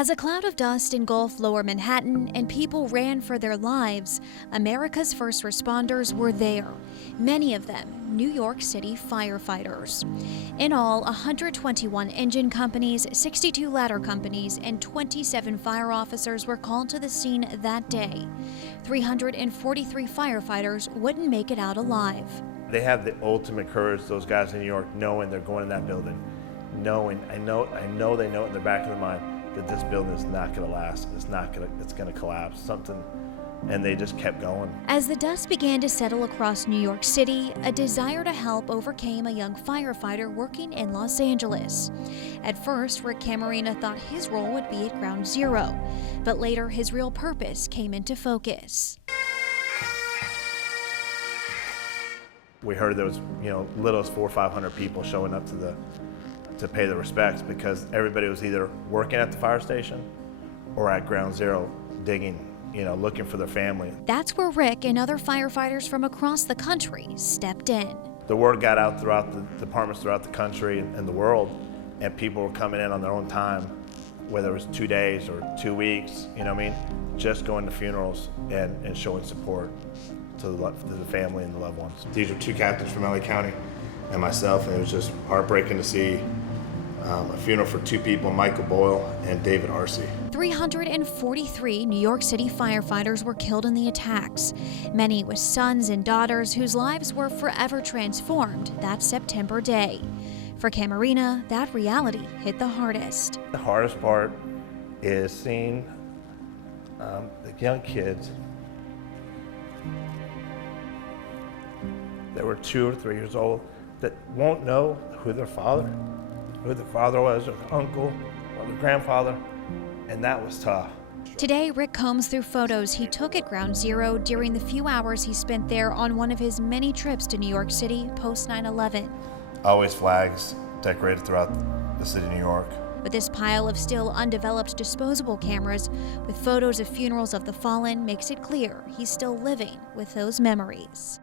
As a cloud of dust engulfed lower Manhattan and people ran for their lives, America's first responders were there, many of them New York City firefighters. In all, 121 engine companies, 62 ladder companies, and 27 fire officers were called to the scene that day. 343 firefighters wouldn't make it out alive. They have the ultimate courage, those guys in New York, knowing they're going in that building, knowing, I know they know in the back of their mind that this building is not going to last, it's going to collapse, something, and they just kept going. As the dust began to settle across New York City, a desire to help overcame a young firefighter working in Los Angeles. At first, Rick Camarena thought his role would be at Ground Zero, but later his real purpose came into focus. We heard there was, little as 400 or 500 people showing up to pay the respects because everybody was either working at the fire station or at Ground Zero digging, looking for their family. That's where Rick and other firefighters from across the country stepped in. The word got out throughout the departments throughout the country and the world, and people were coming in on their own time, whether it was 2 days or 2 weeks, just going to funerals and showing support to the family and the loved ones. These are two captains from LA County and myself, and it was just heartbreaking to see a funeral for two people, Michael Boyle and David Arcee. 343 New York City firefighters were killed in the attacks, many with sons and daughters whose lives were forever transformed that September day. For Camarena, that reality hit the hardest. The hardest part is seeing the young kids that were 2 or 3 years old that won't know who their father was, or their uncle, or their grandfather, and that was tough. Today, Rick combs through photos he took at Ground Zero during the few hours he spent there on one of his many trips to New York City post 9/11. Always flags decorated throughout the city of New York. But this pile of still undeveloped disposable cameras with photos of funerals of the fallen makes it clear he's still living with those memories.